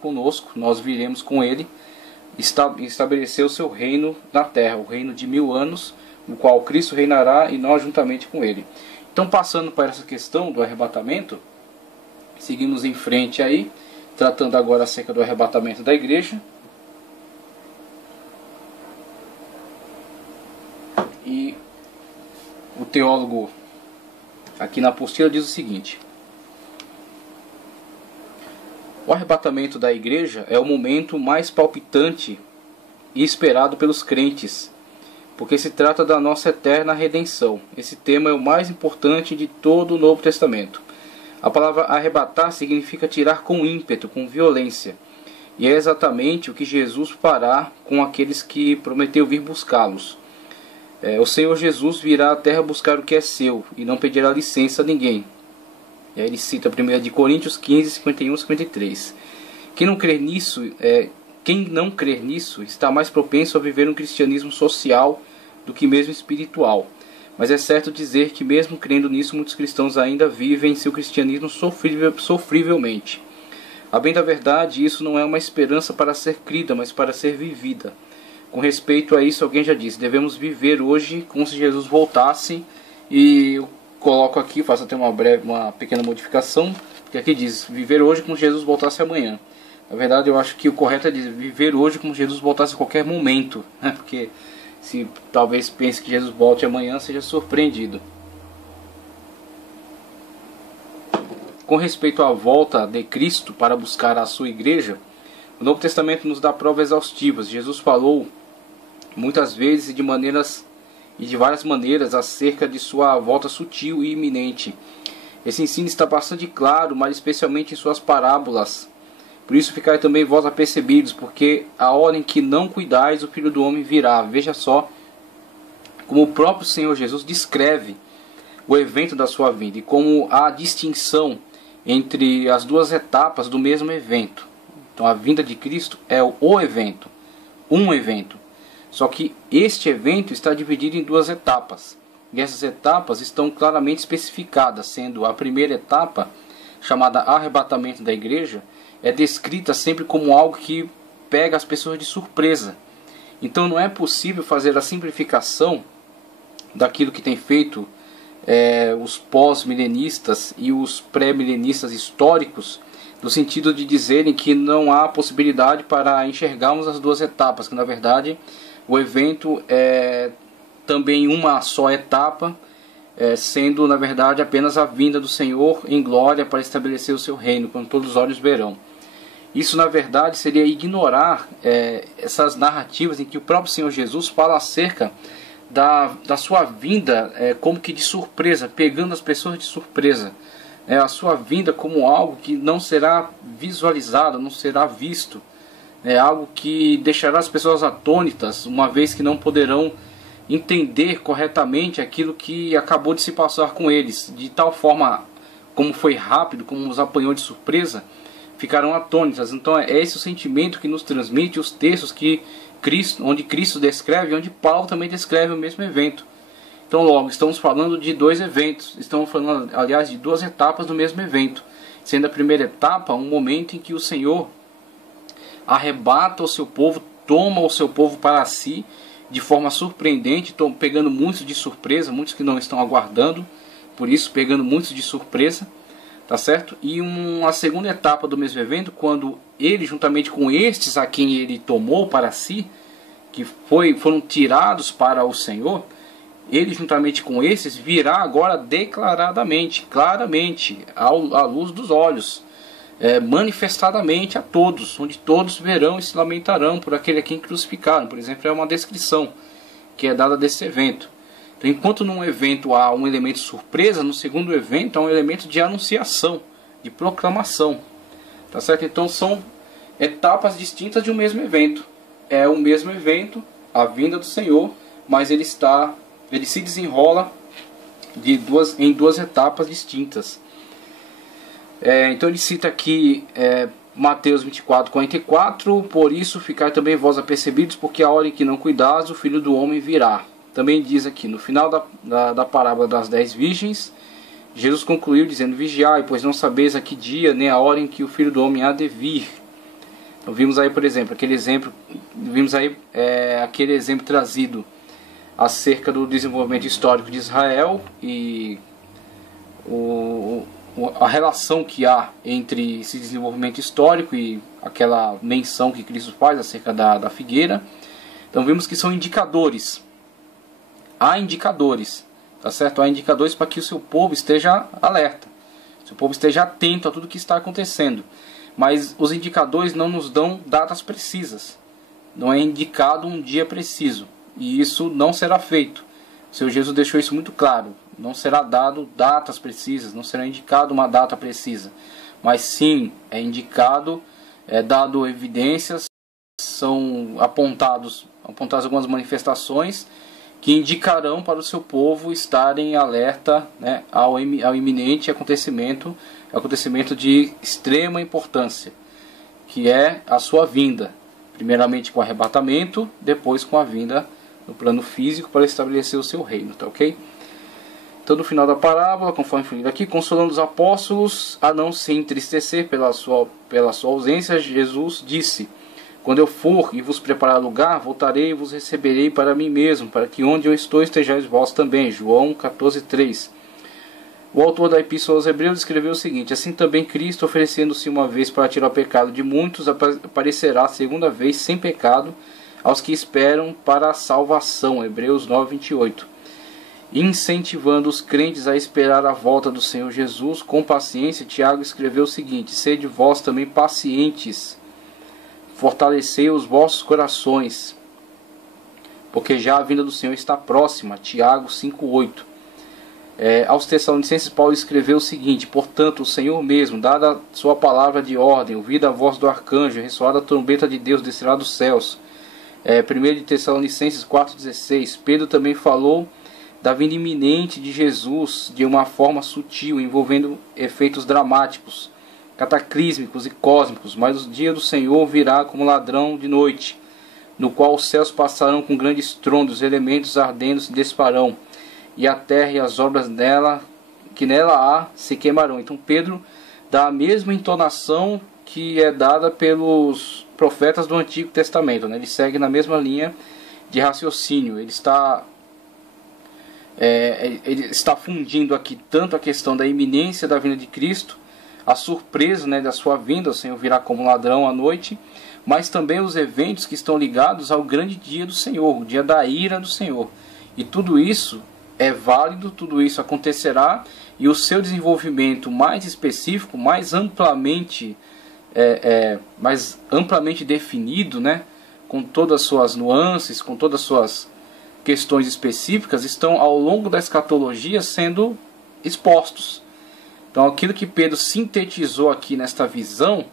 conosco, nós viremos com ele estabelecer o seu reino na terra, o reino de 1000 anos, no qual Cristo reinará e nós juntamente com ele. Então, passando para essa questão do arrebatamento, seguimos em frente aí, tratando agora acerca do arrebatamento da igreja. E o teólogo aqui na apostila diz o seguinte: o arrebatamento da igreja é o momento mais palpitante e esperado pelos crentes, porque se trata da nossa eterna redenção. Esse tema é o mais importante de todo o Novo Testamento. A palavra arrebatar significa tirar com ímpeto, com violência, e é exatamente o que Jesus fará com aqueles que prometeu vir buscá-los. O Senhor Jesus virá à terra buscar o que é seu e não pedirá licença a ninguém. E aí ele cita 1 Coríntios 15, 51 e 53. Quem não crer nisso está mais propenso a viver um cristianismo social do que mesmo espiritual. Mas é certo dizer que mesmo crendo nisso, muitos cristãos ainda vivem seu cristianismo sofrivelmente. A bem da verdade, isso não é uma esperança para ser crida, mas para ser vivida. Com respeito a isso, alguém já disse: devemos viver hoje como se Jesus voltasse. E eu coloco aqui, faço até uma pequena modificação, porque aqui diz: viver hoje como se Jesus voltasse amanhã. Na verdade, eu acho que o correto é dizer: viver hoje como se Jesus voltasse a qualquer momento, né? Porque se talvez pense que Jesus volte amanhã, seja surpreendido. Com respeito à volta de Cristo para buscar a sua igreja, o Novo Testamento nos dá provas exaustivas. Jesus falou muitas vezes e de várias maneiras acerca de sua volta sutil e iminente. Esse ensino está bastante claro, mas especialmente em suas parábolas. Por isso ficai também vós apercebidos, porque a hora em que não cuidais, o Filho do Homem virá. Veja só como o próprio Senhor Jesus descreve o evento da sua vinda e como há distinção entre as duas etapas do mesmo evento. Então a vinda de Cristo é o evento, um evento. Só que este evento está dividido em duas etapas. E essas etapas estão claramente especificadas, sendo a primeira etapa, chamada arrebatamento da igreja, é descrita sempre como algo que pega as pessoas de surpresa. Então não é possível fazer a simplificação daquilo que tem feito os pós-milenistas e os pré-milenistas históricos, no sentido de dizerem que não há possibilidade para enxergarmos as duas etapas, que na verdade o evento é também uma só etapa, sendo na verdade apenas a vinda do Senhor em glória para estabelecer o seu reino, quando todos os olhos verão. Isso na verdade seria ignorar essas narrativas em que o próprio Senhor Jesus fala acerca da sua vinda como que de surpresa, pegando as pessoas de surpresa. A sua vinda como algo que não será visualizado, não será visto. É algo que deixará as pessoas atônitas, uma vez que não poderão entender corretamente aquilo que acabou de se passar com eles. De tal forma, como foi rápido, como nos apanhou de surpresa, ficaram atônitas. Então é esse o sentimento que nos transmite os textos onde Cristo descreve e onde Paulo também descreve o mesmo evento. Então logo, estamos falando de dois eventos, estamos falando aliás de duas etapas do mesmo evento. Sendo a primeira etapa um momento em que o Senhor arrebata o seu povo, toma o seu povo para si de forma surpreendente, pegando muitos de surpresa, muitos que não estão aguardando, por isso pegando muitos de surpresa, tá certo? E uma segunda etapa do mesmo evento, quando ele juntamente com estes a quem ele tomou para si, que foram tirados para o Senhor, ele juntamente com esses virá agora declaradamente, claramente, à luz dos olhos, manifestadamente a todos, onde todos verão e se lamentarão por aquele a quem crucificaram. Por exemplo, é uma descrição que é dada desse evento. Então, enquanto num evento há um elemento surpresa, no segundo evento há um elemento de anunciação, de proclamação. Tá certo? Então são etapas distintas de um mesmo evento. É o mesmo evento, a vinda do Senhor, mas ele se desenrola em duas etapas distintas. Então ele cita aqui Mateus 24, 44: por isso ficai também vós apercebidos, porque a hora em que não cuidais, o Filho do Homem virá. Também diz aqui, no final da parábola das 10 virgens, Jesus concluiu dizendo: vigiai, pois não sabeis a que dia nem a hora em que o Filho do Homem há de vir. Então, vimos aí, por exemplo, aquele exemplo trazido acerca do desenvolvimento histórico de Israel e a relação que há entre esse desenvolvimento histórico e aquela menção que Cristo faz acerca da figueira. Então vimos que são indicadores. Há indicadores, tá certo? Há indicadores para que o seu povo esteja alerta, o seu povo esteja atento a tudo que está acontecendo. Mas os indicadores não nos dão datas precisas. Não é indicado um dia preciso. E isso não será feito. O Senhor Jesus deixou isso muito claro. Não será dado datas precisas, não será indicado uma data precisa. Mas sim, é indicado, dado evidências, são apontadas algumas manifestações que indicarão para o seu povo estarem em alerta, né, ao iminente acontecimento de extrema importância, que é a sua vinda, primeiramente com o arrebatamento, depois com a vinda no plano físico para estabelecer o seu reino, tá ok? Então, no final da parábola, conforme foi lido aqui, consolando os apóstolos a não se entristecer pela sua ausência, Jesus disse: quando eu for e vos preparar lugar, voltarei e vos receberei para mim mesmo, para que onde eu estou estejais vós também. João 14:3. O autor da Epístola aos Hebreus escreveu o seguinte: assim também Cristo, oferecendo-se uma vez para tirar o pecado de muitos, aparecerá segunda vez sem pecado aos que esperam para a salvação. Hebreus 9:28. Incentivando os crentes a esperar a volta do Senhor Jesus com paciência, Tiago escreveu o seguinte: sede vós também pacientes, fortalecei os vossos corações, porque já a vinda do Senhor está próxima. Tiago 5:8. Aos Tessalonicenses, Paulo escreveu o seguinte: portanto, o Senhor mesmo, dada a sua palavra de ordem, ouvida a voz do arcanjo, ressoada a trombeta de Deus, descerá dos céus. 1 de Tessalonicenses 4:16. Pedro também falou da vinda iminente de Jesus de uma forma sutil, envolvendo efeitos dramáticos, cataclísmicos e cósmicos, mas o dia do Senhor virá como ladrão de noite, no qual os céus passarão com grande estrondo, os elementos ardendo se desfarão, e a terra e as obras que nela há se queimarão. Então Pedro dá a mesma entonação que é dada pelos profetas do Antigo Testamento, né? Ele segue na mesma linha de raciocínio. Ele está fundindo aqui tanto a questão da iminência da vinda de Cristo, a surpresa, né, da sua vinda, o Senhor virá como ladrão à noite, mas também os eventos que estão ligados ao grande dia do Senhor, o dia da ira do Senhor. E tudo isso é válido, tudo isso acontecerá, e o seu desenvolvimento mais específico, mais amplamente definido, né, com todas as suas nuances, com todas as suas questões específicas, estão ao longo da escatologia sendo expostos. Então aquilo que Pedro sintetizou aqui nesta visão,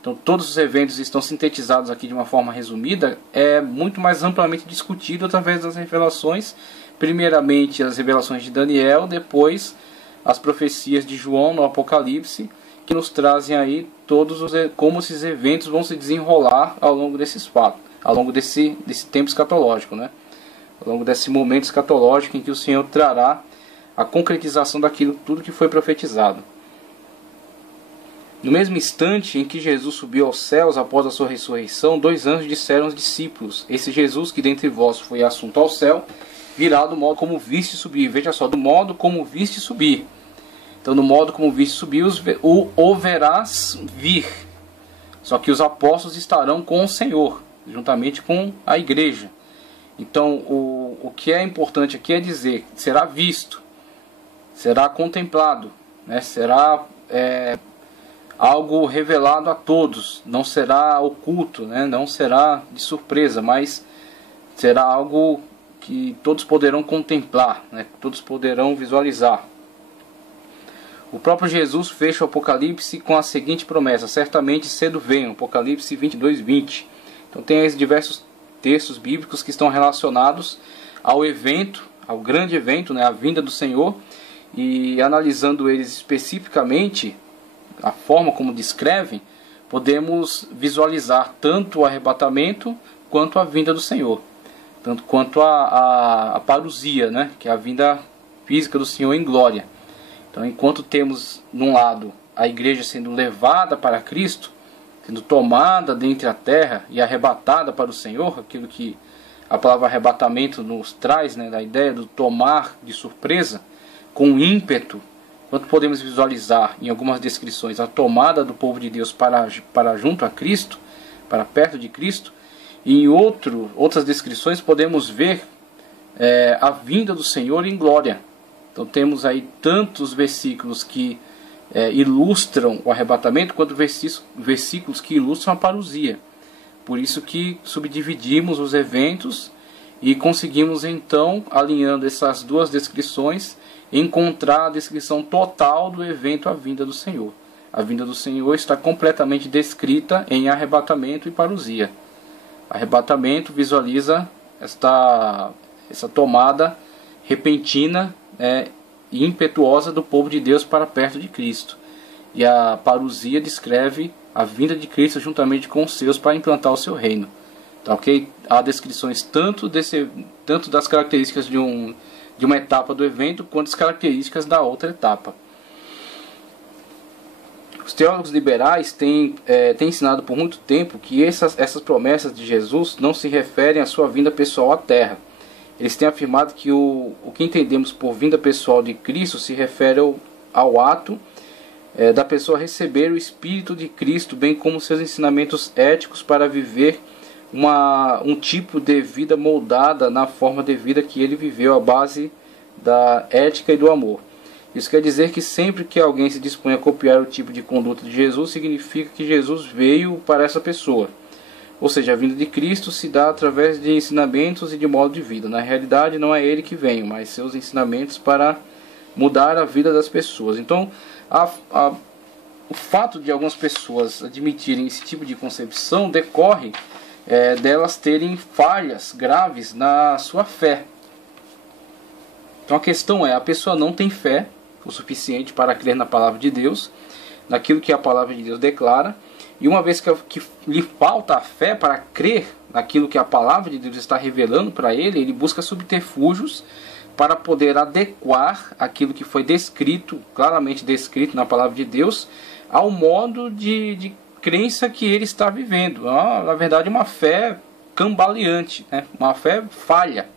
então todos os eventos estão sintetizados aqui de uma forma resumida, é muito mais amplamente discutido através das revelações, primeiramente as revelações de Daniel, depois as profecias de João no Apocalipse, que nos trazem aí como esses eventos vão se desenrolar ao longo desses fatos, ao longo desse tempo escatológico, né? Ao longo desse momento escatológico em que o Senhor trará a concretização daquilo tudo que foi profetizado. No mesmo instante em que Jesus subiu aos céus após a sua ressurreição, 2 anjos disseram aos discípulos: esse Jesus que dentre vós foi assunto ao céu, virá do modo como viste subir. Veja só, do modo como viste subir. Então, no modo como viste subir, o verás vir. Só que os apóstolos estarão com o Senhor, juntamente com a igreja. Então, o que é importante aqui é dizer: será visto, será contemplado, né? Será algo revelado a todos, não será oculto, né? Não será de surpresa, mas será algo que todos poderão contemplar, né? Todos poderão visualizar. O próprio Jesus fecha o Apocalipse com a seguinte promessa: certamente cedo venho, Apocalipse 22:20. Então tem esses diversos textos bíblicos que estão relacionados ao evento, ao grande evento, né, a vinda do Senhor, e analisando eles especificamente, a forma como descrevem, podemos visualizar tanto o arrebatamento quanto a vinda do Senhor, tanto quanto a parousia, né, que é a vinda física do Senhor em glória. Então, enquanto temos, num lado, a igreja sendo levada para Cristo, sendo tomada dentre a terra e arrebatada para o Senhor, aquilo que a palavra arrebatamento nos traz, né, da ideia do tomar de surpresa, com ímpeto. Quanto podemos visualizar em algumas descrições a tomada do povo de Deus para junto a Cristo, para perto de Cristo, e em outras descrições podemos ver a vinda do Senhor em glória. Então temos aí tantos versículos que ilustram o arrebatamento, quanto versículos que ilustram a parousia. Por isso que subdividimos os eventos e conseguimos então, alinhando essas duas descrições, encontrar a descrição total do evento, a vinda do Senhor. A vinda do Senhor está completamente descrita em arrebatamento e parousia. Arrebatamento visualiza essa tomada repentina e impetuosa do povo de Deus para perto de Cristo. E a parousia descreve a vinda de Cristo juntamente com os seus para implantar o seu reino. Tá, ok? Há descrições tanto das características de uma etapa do evento, quanto as características da outra etapa. Os teólogos liberais têm ensinado por muito tempo que essas promessas de Jesus não se referem à sua vinda pessoal à Terra. Eles têm afirmado que o que entendemos por vinda pessoal de Cristo se refere ao ato da pessoa receber o Espírito de Cristo, bem como seus ensinamentos éticos para viver um tipo de vida moldada na forma de vida que ele viveu, à base da ética e do amor. Isso quer dizer que sempre que alguém se dispõe a copiar o tipo de conduta de Jesus, significa que Jesus veio para essa pessoa. Ou seja, a vinda de Cristo se dá através de ensinamentos e de modo de vida. Na realidade, não é ele que vem, mas seus ensinamentos para mudar a vida das pessoas. Então, o fato de algumas pessoas admitirem esse tipo de concepção decorre delas terem falhas graves na sua fé. Então a questão é, a pessoa não tem fé o suficiente para crer na palavra de Deus, naquilo que a palavra de Deus declara, e uma vez que lhe falta a fé para crer naquilo que a palavra de Deus está revelando para ele, ele busca subterfúgios para poder adequar aquilo que foi descrito, claramente descrito na palavra de Deus, ao modo de crença que ele está vivendo. Na verdade, uma fé cambaleante, né? Uma fé falha.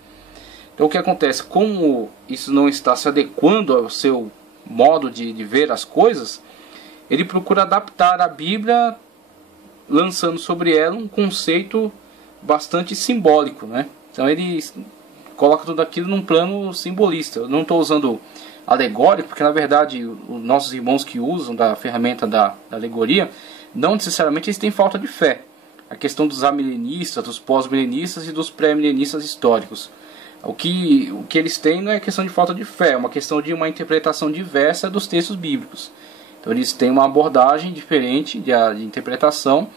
Então o que acontece? Como isso não está se adequando ao seu modo de ver as coisas, ele procura adaptar a Bíblia, lançando sobre ela um conceito bastante simbólico, né? Então ele coloca tudo aquilo num plano simbolista. Eu não estou usando alegórico, porque na verdade os nossos irmãos que usam da ferramenta da alegoria, não necessariamente eles têm falta de fé. A questão dos amilenistas, dos pós-milenistas e dos pré-milenistas históricos. O que eles têm não é questão de falta de fé, é uma questão de uma interpretação diversa dos textos bíblicos. Então eles têm uma abordagem diferente de interpretação,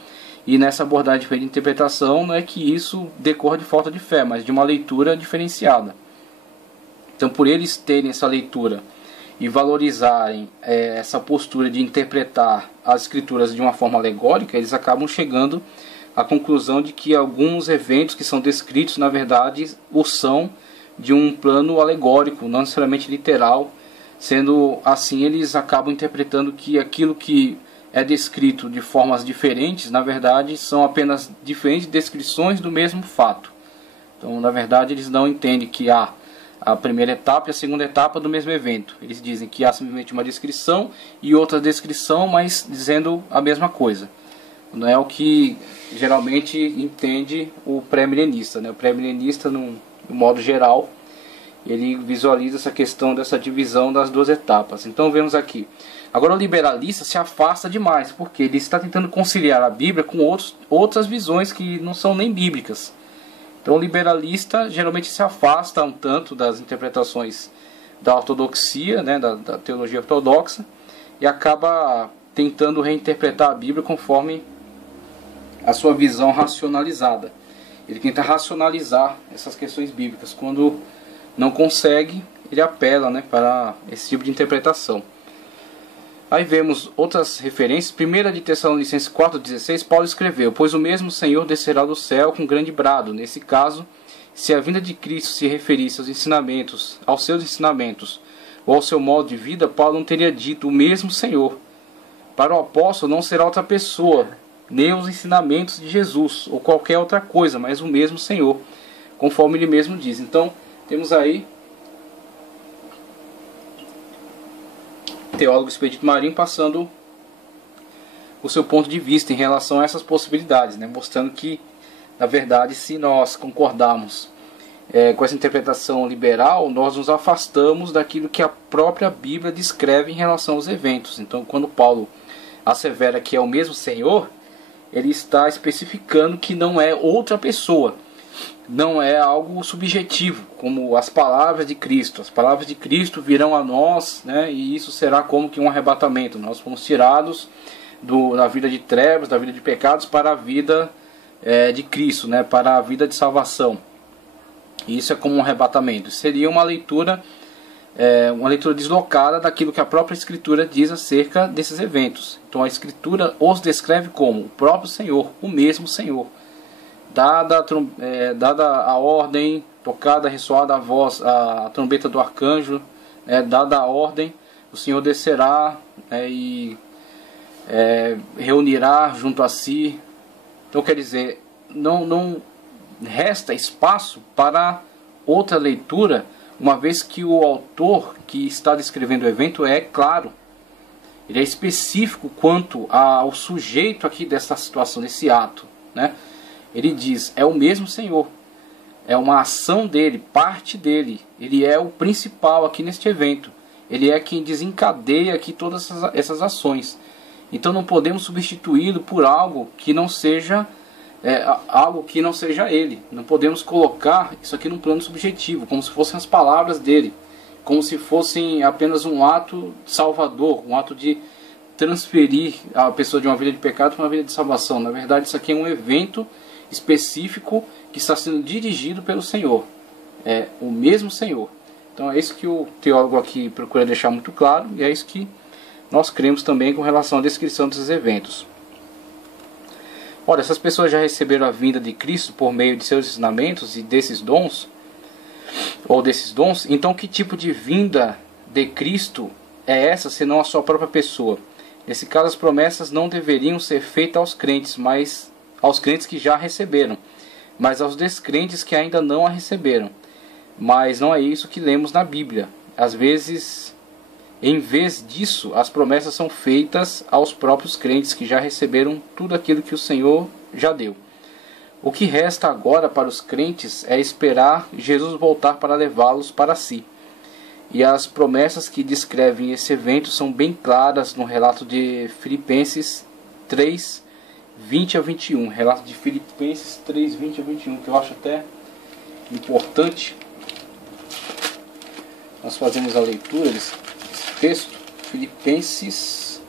e nessa abordagem diferente de interpretação não é que isso decorra de falta de fé, mas de uma leitura diferenciada. Então por eles terem essa leitura e valorizarem essa postura de interpretar as escrituras de uma forma alegórica, eles acabam chegando à conclusão de que alguns eventos que são descritos, na verdade, o são de um plano alegórico, não necessariamente literal. Sendo assim, eles acabam interpretando que aquilo que é descrito de formas diferentes, na verdade, são apenas diferentes descrições do mesmo fato. Então, na verdade, eles não entendem que há a primeira etapa e a segunda etapa do mesmo evento. Eles dizem que há simplesmente uma descrição e outra descrição, mas dizendo a mesma coisa. Não é o que geralmente entende o pré-milenista, né? O pré-milenista, no modo geral, ele visualiza essa questão dessa divisão das duas etapas. Então vemos aqui. Agora o liberalista se afasta demais, porque ele está tentando conciliar a Bíblia com outras visões que não são nem bíblicas. Então o liberalista geralmente se afasta um tanto das interpretações da ortodoxia, né, da teologia ortodoxa, e acaba tentando reinterpretar a Bíblia conforme a sua visão racionalizada. Ele tenta racionalizar essas questões bíblicas. Quando não consegue, ele apela, né, para esse tipo de interpretação. Aí vemos outras referências. 1 de Tessalonicenses 4,16, Paulo escreveu: pois o mesmo Senhor descerá do céu com grande brado. Nesse caso, se a vinda de Cristo se referisse aos seus ensinamentos, ou ao seu modo de vida, Paulo não teria dito o mesmo Senhor. Para o apóstolo não será outra pessoa, nem os ensinamentos de Jesus, ou qualquer outra coisa, mas o mesmo Senhor, conforme ele mesmo diz. Então, temos aí o teólogo Expedito Marinho passando o seu ponto de vista em relação a essas possibilidades, né? Mostrando que, na verdade, se nós concordarmos com essa interpretação liberal, nós nos afastamos daquilo que a própria Bíblia descreve em relação aos eventos. Então, quando Paulo assevera que é o mesmo Senhor, ele está especificando que não é outra pessoa, não é algo subjetivo, como as palavras de Cristo. As palavras de Cristo virão a nós, né, e isso será como que um arrebatamento. Nós fomos tirados da vida de trevas, da vida de pecados, para a vida de Cristo, né, para a vida de salvação. E isso é como um arrebatamento. Seria uma leitura deslocada daquilo que a própria Escritura diz acerca desses eventos. Então a Escritura os descreve como o próprio Senhor, o mesmo Senhor. Dada a ordem, tocada, ressoada a voz, a trombeta do arcanjo, dada a ordem, o Senhor descerá e reunirá junto a si. Então quer dizer, não resta espaço para outra leitura, uma vez que o autor que está descrevendo o evento é claro. Ele é específico quanto ao sujeito aqui dessa situação, desse ato, né? Ele diz, é o mesmo Senhor, é uma ação dele, parte dele. Ele é o principal aqui neste evento. Ele é quem desencadeia aqui todas essas ações. Então não podemos substituí-lo por algo que não seja ele. Não podemos colocar isso aqui num plano subjetivo, como se fossem as palavras dele, como se fossem apenas um ato salvador, um ato de transferir a pessoa de uma vida de pecado para uma vida de salvação. Na verdade, isso aqui é um evento específico que está sendo dirigido pelo Senhor. É o mesmo Senhor. Então é isso que o teólogo aqui procura deixar muito claro, e é isso que nós cremos também com relação à descrição desses eventos. Ora, essas pessoas já receberam a vinda de Cristo por meio de seus ensinamentos e desses dons, então que tipo de vinda de Cristo é essa, senão a sua própria pessoa? Nesse caso, as promessas não deveriam ser feitas aos crentes, mas aos crentes que já receberam, mas aos descrentes que ainda não a receberam. Mas não é isso que lemos na Bíblia. Às vezes, em vez disso, as promessas são feitas aos próprios crentes que já receberam tudo aquilo que o Senhor já deu. O que resta agora para os crentes é esperar Jesus voltar para levá-los para si. E as promessas que descrevem esse evento são bem claras no relato de Filipenses 3, 20 a 21. Relato de Filipenses 3, 20 a 21, que eu acho até importante. Nós fazemos a leitura desse texto, Filipenses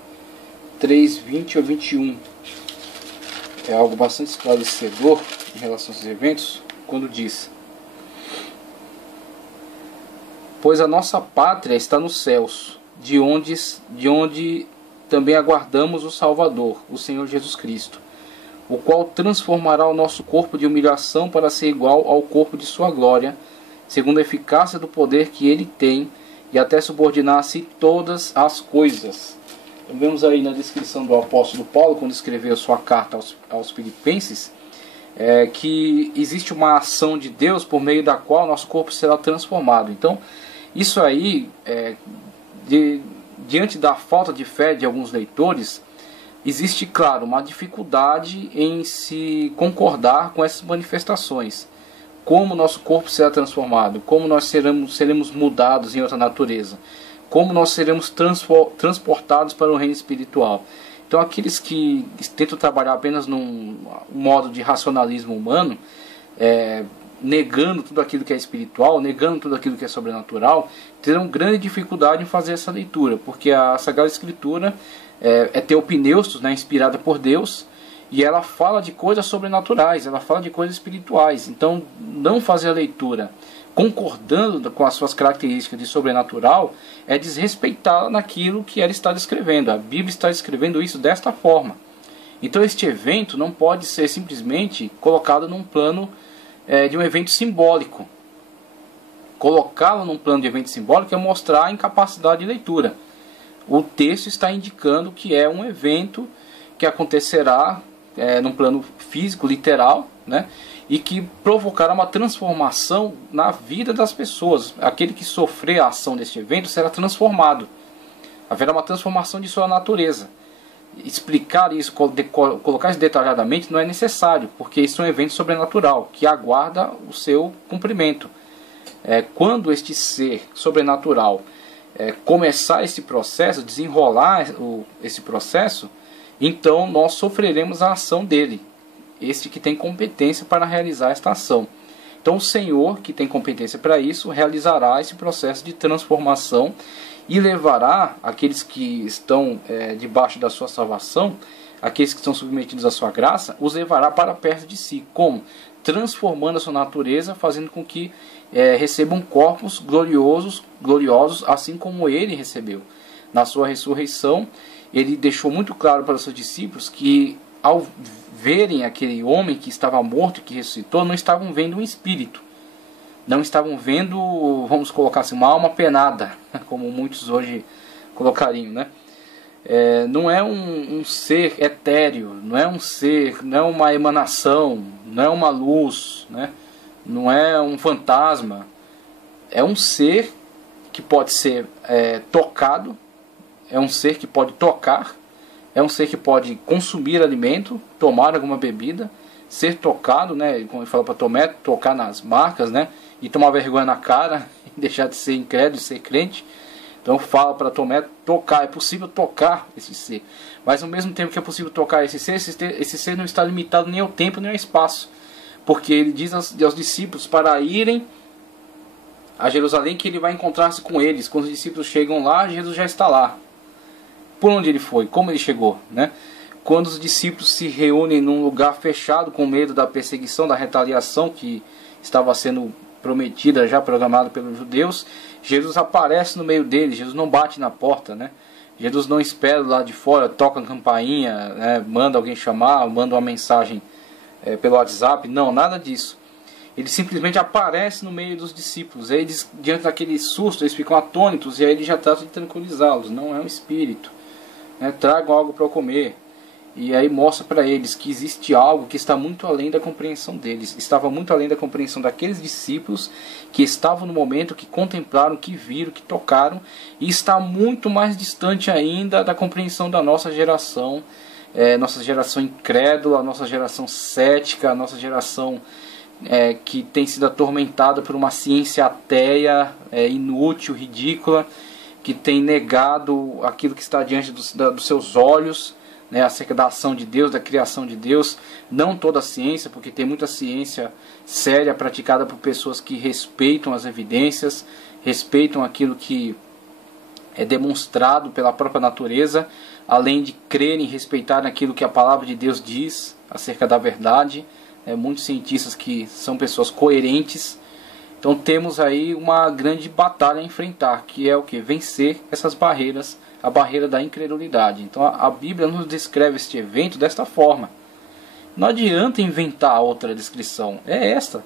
3, 20 a 21. É algo bastante esclarecedor em relação a esses eventos, quando diz: pois a nossa pátria está nos céus, de onde também aguardamos o Salvador, o Senhor Jesus Cristo, o qual transformará o nosso corpo de humilhação para ser igual ao corpo de sua glória, segundo a eficácia do poder que ele tem, e até subordinar a si todas as coisas. Então, vemos aí na descrição do apóstolo Paulo, quando escreveu sua carta aos Filipenses, que existe uma ação de Deus por meio da qual nosso corpo será transformado. Então, isso aí, diante da falta de fé de alguns leitores, existe, claro, uma dificuldade em se concordar com essas manifestações. Como nosso corpo será transformado, como nós seremos mudados em outra natureza, como nós seremos transportados para o reino espiritual. Então aqueles que tentam trabalhar apenas num modo de racionalismo humano, negando tudo aquilo que é espiritual, negando tudo aquilo que é sobrenatural, terão grande dificuldade em fazer essa leitura, porque a Sagrada Escritura é teopneustos, né, inspirada por Deus, e ela fala de coisas sobrenaturais, ela fala de coisas espirituais. Então, não fazer a leitura concordando com as suas características de sobrenatural é desrespeitá-la naquilo que ela está descrevendo. A Bíblia está escrevendo isso desta forma. Então, este evento não pode ser simplesmente colocado num plano de um evento simbólico. Colocá-lo num plano de evento simbólico é mostrar a incapacidade de leitura. O texto está indicando que é um evento que acontecerá num plano físico, literal, né? E que provocará uma transformação na vida das pessoas. Aquele que sofrer a ação deste evento será transformado. Haverá uma transformação de sua natureza. Explicar isso, colocar isso detalhadamente não é necessário, porque isso é um evento sobrenatural que aguarda o seu cumprimento. Quando este ser sobrenatural começar esse processo, desenrolar esse processo, então nós sofreremos a ação dele, este que tem competência para realizar esta ação. Então o Senhor, que tem competência para isso, realizará esse processo de transformação e levará aqueles que estão debaixo da sua salvação, aqueles que estão submetidos à sua graça, os levará para perto de si. Como? Transformando a sua natureza, fazendo com que recebam corpos gloriosos, assim como ele recebeu. Na sua ressurreição, ele deixou muito claro para os seus discípulos que, ao verem aquele homem que estava morto e que ressuscitou, não estavam vendo um espírito. Não estavam vendo, vamos colocar assim, uma alma penada, como muitos hoje colocariam, né? Não é um ser etéreo, não é um ser, não é uma emanação, não é uma luz, né? Não é um fantasma. É um ser que pode ser tocado, é um ser que pode tocar, é um ser que pode consumir alimento, tomar alguma bebida, ser tocado, né? Como ele fala para Tomé, tocar nas marcas, né? E tomar vergonha na cara, deixar de ser incrédulo e ser crente. Então fala para Tomé tocar, é possível tocar esse ser. Mas ao mesmo tempo que é possível tocar esse ser não está limitado nem ao tempo nem ao espaço. Porque ele diz aos discípulos para irem a Jerusalém, que ele vai encontrar-se com eles. Quando os discípulos chegam lá, Jesus já está lá. Por onde ele foi? Como ele chegou? Né? Quando os discípulos se reúnem num lugar fechado com medo da perseguição, da retaliação que estava sendo prometida, já programada pelos judeus, Jesus aparece no meio deles. Jesus não bate na porta, né? Jesus não espera lá de fora, toca a campainha, né? Manda alguém chamar, manda uma mensagem pelo WhatsApp. Não, nada disso. Ele simplesmente aparece no meio dos discípulos. Aí eles, diante daquele susto, eles ficam atônitos e aí ele já trata de tranquilizá-los. Não é um espírito, né? Tragam algo para comer. E aí mostra para eles que existe algo que está muito além da compreensão deles. Estava muito além da compreensão daqueles discípulos que estavam no momento, que contemplaram, que viram, que tocaram. E está muito mais distante ainda da compreensão da nossa geração. Nossa geração incrédula, nossa geração cética, nossa geração que tem sido atormentada por uma ciência ateia, inútil, ridícula, que tem negado aquilo que está diante dos seus olhos, né, acerca da ação de Deus, da criação de Deus. Não toda a ciência, porque tem muita ciência séria praticada por pessoas que respeitam as evidências, respeitam aquilo que é demonstrado pela própria natureza, além de crerem e respeitarem aquilo que a palavra de Deus diz acerca da verdade. Muitos cientistas que são pessoas coerentes. Então temos aí uma grande batalha a enfrentar, que é o que? Vencer essas barreiras, a barreira da incredulidade. Então a Bíblia nos descreve este evento desta forma. Não adianta inventar outra descrição, é esta.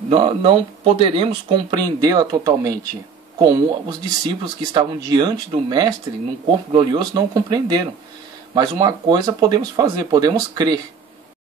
Não poderemos compreendê-la totalmente, como os discípulos que estavam diante do Mestre, num corpo glorioso, não compreenderam. Mas uma coisa podemos fazer, podemos crer.